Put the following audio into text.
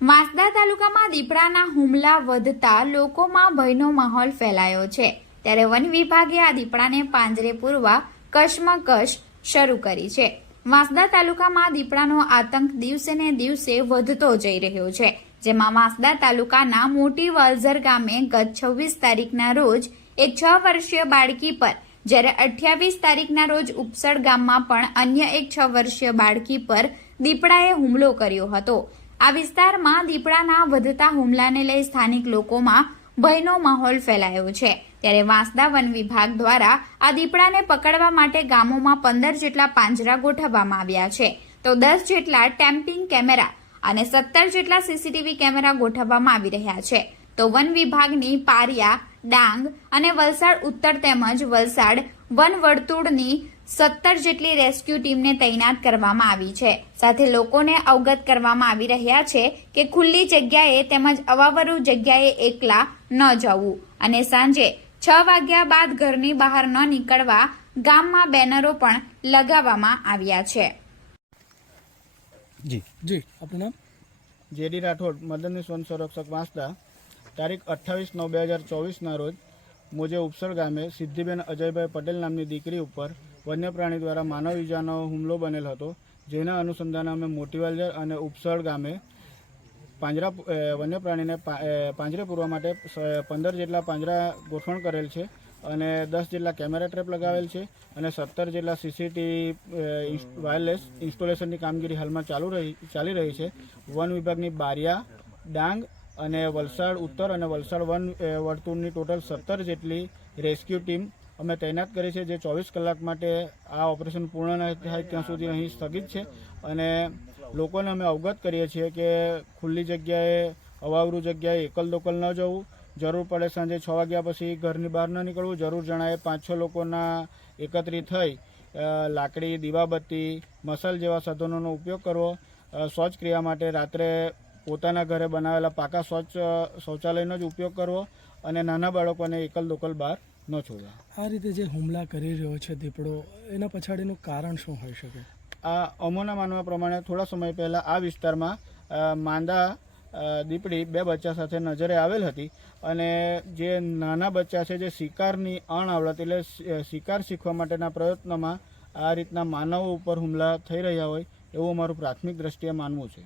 વાંસદા તાલુકામાં દીપડાના હુમલા વધતા લોકોમાં ભયનો માહોલ ફેલાયો છે। ત્યારે વન વિભાગે આ દીપડાને પાંજરે પૂરવા કશમકશ શરૂ કરી છે। વાંસદા તાલુકામાં દીપડાનો આતંક દિવસે ને દિવસે વધતો જઈ રહ્યો છે, જેમાં વાંસદા તાલુકાના મોટી વાલઝર ગામે ગત 26 તારીખના રોજ એક 6 વર્ષીય બાળકી પર, જ્યારે 28 તારીખના રોજ ઉપસડ ગામમાં પણ અન્ય એક 6 વર્ષીય બાળકી પર દીપડાએ હુમલો કર્યો હતો। આ વિસ્તારમાં દીપડાના વધતા હુમલાને લઈ સ્થાનિક લોકોમાં ભયનો માહોલ ફેલાયો છે। ત્યારે વાંસદા વન વિભાગ દ્વારા આ દીપડાને પકડવા માટે ગામોમાં 15 જેટલા પાંજરા ગોઠવવામાં આવ્યા છે, તો 10 જેટલા ટેમ્પિંગ કેમેરા અને 17 જેટલા સીસીટીવી કેમેરા ગોઠવવામાં આવી રહ્યા છે। તો વન વિભાગની પારિયા, ડાંગ અને વલસાડ ઉત્તર તેમજ વલસાડ વન વર્તુળની 17 જેટલી રેસ્ક્યુ ટીમને તૈનાત કરવામાં આવી છે। સાથે લોકોને અવગત કરવામાં આવી રહ્યા છે કે ખુલ્લી જગ્યાએ તેમજ અવાવરુ જગ્યાએ એકલા ન જવું અને સાંજે 6 વાગ્યા બાદ ઘરની બહાર ન નીકળવા ગામમાં બેનરો પણ લગાવવામાં આવ્યા છે। જી આપનું નામ? જેડી રાઠોડ, મદદનીશ વન સંરક્ષક વાંસદા। તારીખ 28/9/2024ના રોજ મોજે ઉપસર ગામે સિદ્ધિબેન અજયભાઈ પટેલ નામની દીકરી ઉપર વન્ય પ્રાણી દ્વારા માનવ ઈજાનો હુમલો બનેલ હતો, જેના અનુસંધાને અમે મોટી વાલઝર અને ઉપસર ગામે વન્ય પ્રાણીને પાંજરે પૂરવા માટે 15 જેટલા પાંજરા ગોઠવણ કરેલ છે અને 10 જેટલા કેમેરા ટ્રેપ લગાવેલ છે અને 17 જેટલા સીસીટીવી વાયરલેસ ઇન્સ્ટોલેશનની કામગીરી હાલમાં ચાલી રહી છે। વન વિભાગની બારિયા, ડાંગ અને વલસાડ ઉત્તર અને વલસાડ વન વર્તુળની ટોટલ 17 જેટલી રેસ્ક્યુ ટીમ અમે તૈનાત કરી છે, જે 24 કલાક માટે આ ઓપરેશન પૂર્ણ ન થાય ત્યાં સુધી અહીં સ્થગિત છે અને લોકોને અમે અવગત કરીએ છીએ કે ખુલ્લી જગ્યાએ, અવાવરું જગ્યાએ એકલ દોકલ ન જવું, જરૂર પડે સાંજે 6 વાગ્યા પછી ઘરની બહાર ન નીકળવું, જરૂર જણાય 5-6 લોકોના એકત્રિત થઈ લાકડી, દીવાબત્તી, મસાલ જેવા સાધનોનો ઉપયોગ કરવો, શૌચક્રિયા માટે રાત્રે પોતાના ઘરે બનાવેલા પાકા શૌચાલયનો જ ઉપયોગ કરવો અને નાના બાળકોને એકલ દોકલ બહાર ન છોડવા। આ રીતે જે હુમલા કરી રહ્યો છે દીપડો, એના પછાડીનું કારણ શું હોઈ શકે? આ અમોના માનવા પ્રમાણે થોડા સમય પહેલાં આ વિસ્તારમાં માંદા દીપડી 2 બચ્ચા સાથે નજરે આવેલ હતી અને જે નાના બચ્ચા છે જે શિકારની અણઆવડત એટલે શિકાર શીખવા માટેના પ્રયત્નમાં આ રીતના માનવો ઉપર હુમલા થઈ રહ્યા હોય એવું અમારું પ્રાથમિક દ્રષ્ટિએ માનવું છે।